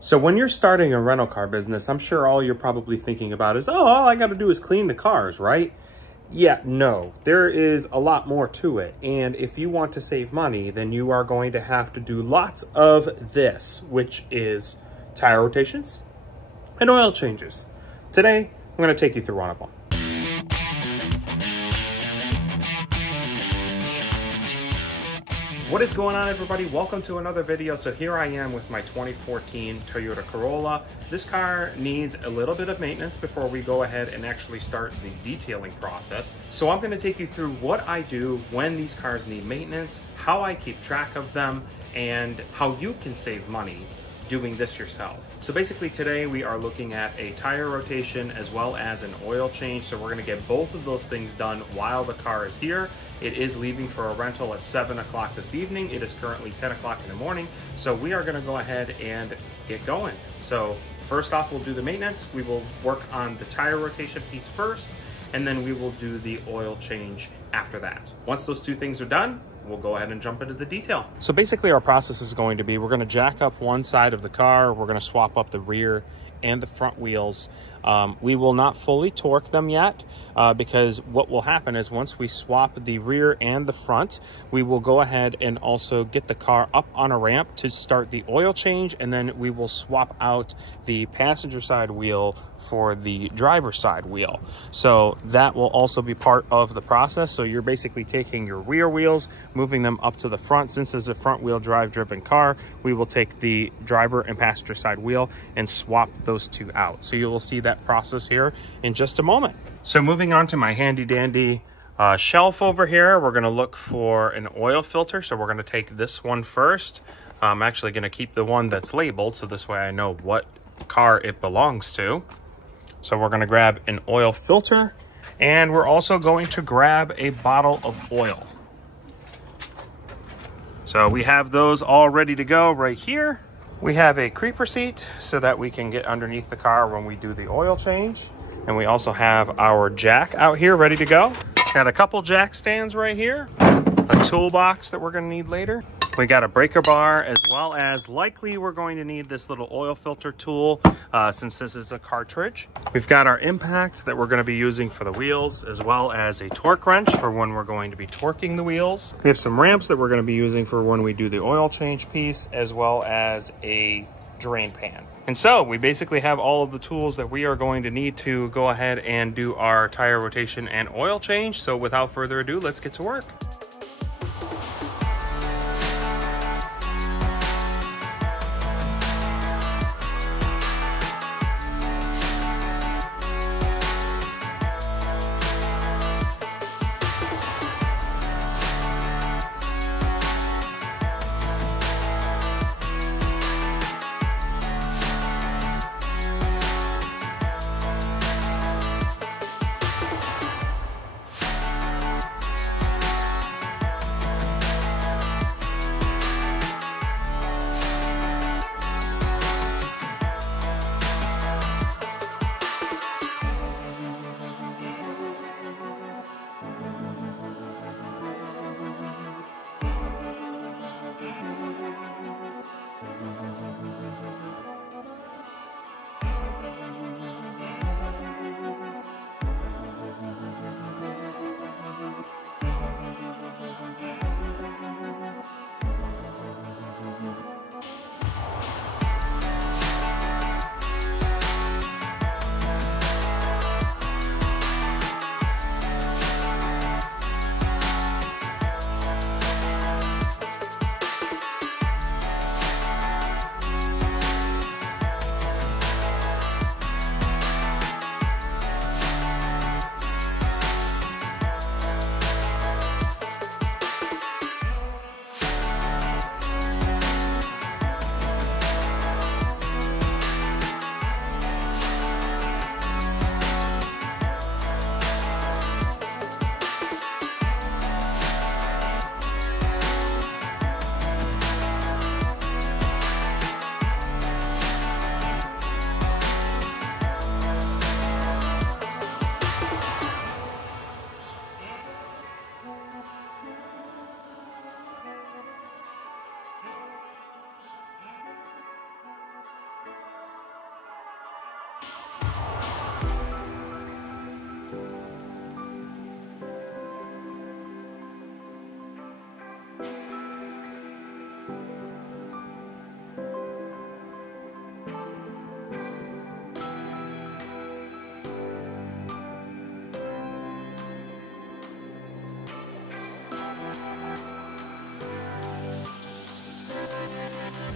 So when you're starting a rental car business, I'm sure all you're probably thinking about is, oh, all I got to do is clean the cars, right? Yeah, no, there is a lot more to it. And if you want to save money, then you are going to have to do lots of this, which is tire rotations and oil changes. Today, I'm going to take you through one of them. What is going on, everybody? Welcome to another video. So here I am with my 2014 Toyota Corolla. This car needs a little bit of maintenance before we go ahead and actually start the detailing process. So I'm going to take you through what I do when these cars need maintenance, how I keep track of them, and how you can save money doing this yourself. So basically today we are looking at a tire rotation as well as an oil change. So we're going to get both of those things done while the car is here. It is leaving for a rental at 7 o'clock this evening. It is currently 10 o'clock in the morning. So we are going to go ahead and get going. So first off, we'll do the maintenance. We will work on the tire rotation piece first, and then we will do the oil change after that. Once those two things are done, we'll go ahead and jump into the detail. So basically our process is going to be, we're going to jack up one side of the car. We're going to swap up the rear and the front wheels. We will not fully torque them yet because what will happen is once we swap the rear and the front, we will go ahead and also get the car up on a ramp to start the oil change, and then we will swap out the passenger side wheel for the driver's side wheel. So that will also be part of the process. So you're basically taking your rear wheels, moving them up to the front. Since it's a front wheel drive driven car, we will take the driver and passenger side wheel and swap those two out. So you will see that process here in just a moment. So moving on to my handy dandy shelf over here, we're going to look for an oil filter. So we're going to take this one first. I'm actually going to keep the one that's labeled, so this way I know what car it belongs to. So we're going to grab an oil filter, and we're also going to grab a bottle of oil. So we have those all ready to go right here. We have a creeper seat so that we can get underneath the car when we do the oil change. And we also have our jack out here ready to go. Got a couple jack stands right here, a toolbox that we're going to need later. We got a breaker bar, as well as likely we're going to need this little oil filter tool since this is a cartridge. We've got our impact that we're going to be using for the wheels, as well as a torque wrench for when we're going to be torquing the wheels. We have some ramps that we're going to be using for when we do the oil change piece, as well as a drain pan. And so we basically have all of the tools that we are going to need to go ahead and do our tire rotation and oil change. So without further ado, let's get to work.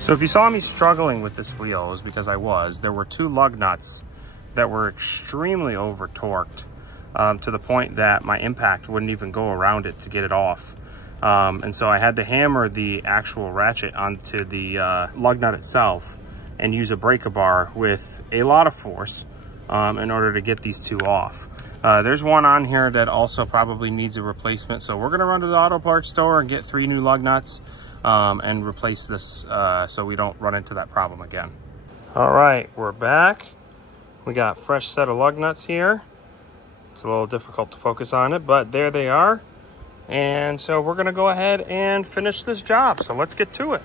So if you saw me struggling with this wheel, it was because there were two lug nuts that were extremely over torqued to the point that my impact wouldn't even go around it to get it off. And so I had to hammer the actual ratchet onto the lug nut itself and use a breaker bar with a lot of force in order to get these two off. There's one on here that also probably needs a replacement. So we're gonna run to the auto parts store and get 3 new lug nuts and replace this so we don't run into that problem again. All right, we're back. We got a fresh set of lug nuts here. It's a little difficult to focus on it, but there they are. And so we're gonna go ahead and finish this job. So let's get to it.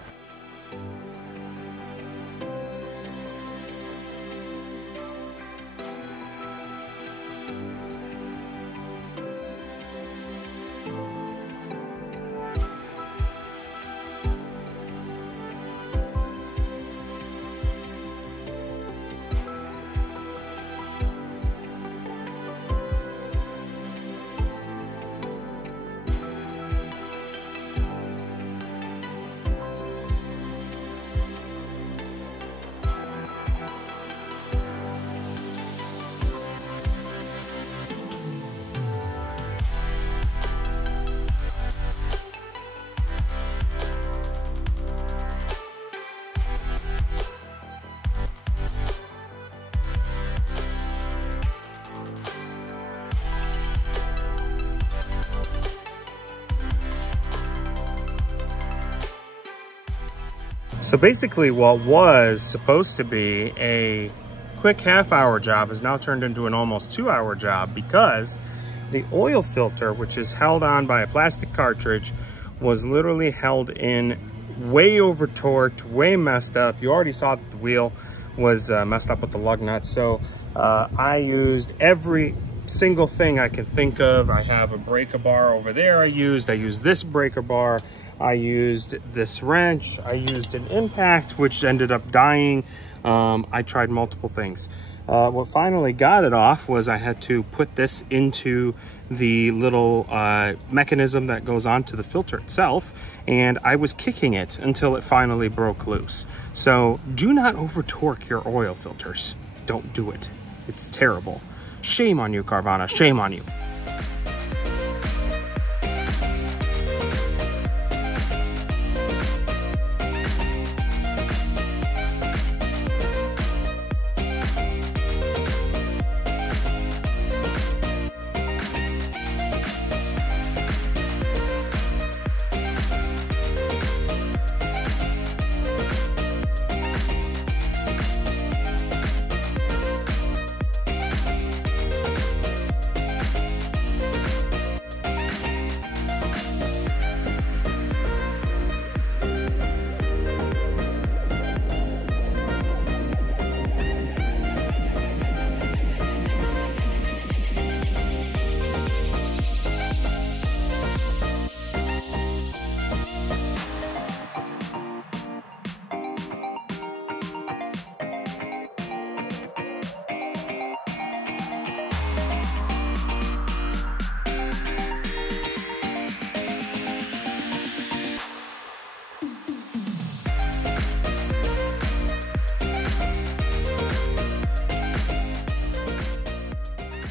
So basically what was supposed to be a quick half-hour job has now turned into an almost 2-hour job because the oil filter, which is held on by a plastic cartridge, was literally held in way over torqued, way messed up. You already saw that the wheel was messed up with the lug nuts. So I used every single thing I can think of. I have a breaker bar over there I used this breaker bar. I used this wrench, I used an impact, which ended up dying. I tried multiple things. What finally got it off was I had to put this into the little mechanism that goes onto the filter itself, and I was kicking it until it finally broke loose. So do not over torque your oil filters. Don't do it. It's terrible. Shame on you, Carvana, shame on you.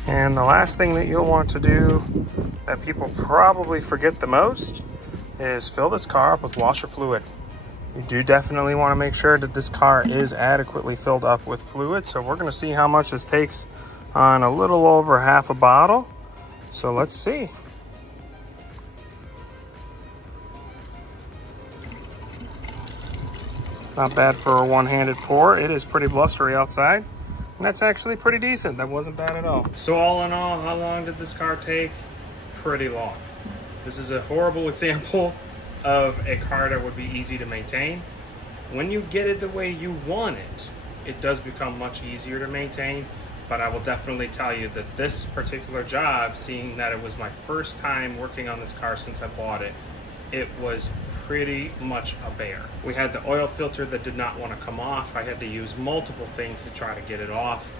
And the last thing that you'll want to do that people probably forget the most is fill this car up with washer fluid. You do definitely want to make sure that this car is adequately filled up with fluid. So we're going to see how much this takes on a little over half a bottle. So let's see. Not bad for a one-handed pour. It is pretty blustery outside. And that's actually pretty decent. That wasn't bad at all. So all in all, how long did this car take? Pretty long. This is a horrible example of a car that would be easy to maintain. When you get it the way you want it, it does become much easier to maintain. But I will definitely tell you that this particular job, seeing that it was my first time working on this car since I bought it, it was pretty much a bear. We had the oil filter that did not want to come off. I had to use multiple things to try to get it off.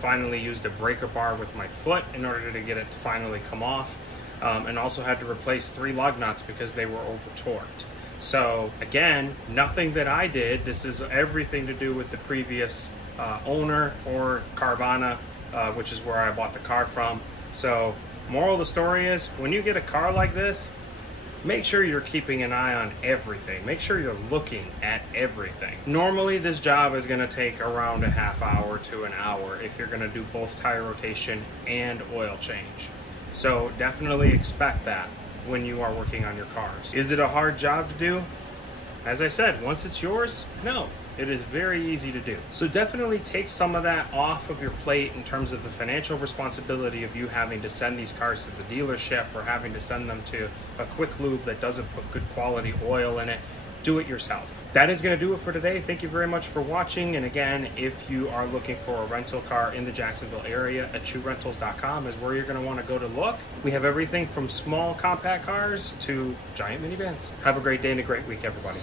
Finally used a breaker bar with my foot in order to get it to finally come off. And also had to replace 3 lug nuts because they were over torqued. So again, nothing that I did. This is everything to do with the previous owner or Carvana, which is where I bought the car from. So moral of the story is, when you get a car like this, make sure you're keeping an eye on everything. Make sure you're looking at everything. Normally this job is going to take around a half hour to an hour if you're going to do both tire rotation and oil change. So definitely expect that when you are working on your cars. Is it a hard job to do? As I said, once it's yours, no. It is very easy to do. So definitely take some of that off of your plate in terms of the financial responsibility of you having to send these cars to the dealership or having to send them to a quick lube that doesn't put good quality oil in it. Do it yourself. That is going to do it for today. Thank you very much for watching. And again, if you are looking for a rental car in the Jacksonville area, at ChewRentals.com is where you're going to want to go to look. We have everything from small compact cars to giant minivans. Have a great day and a great week, everybody.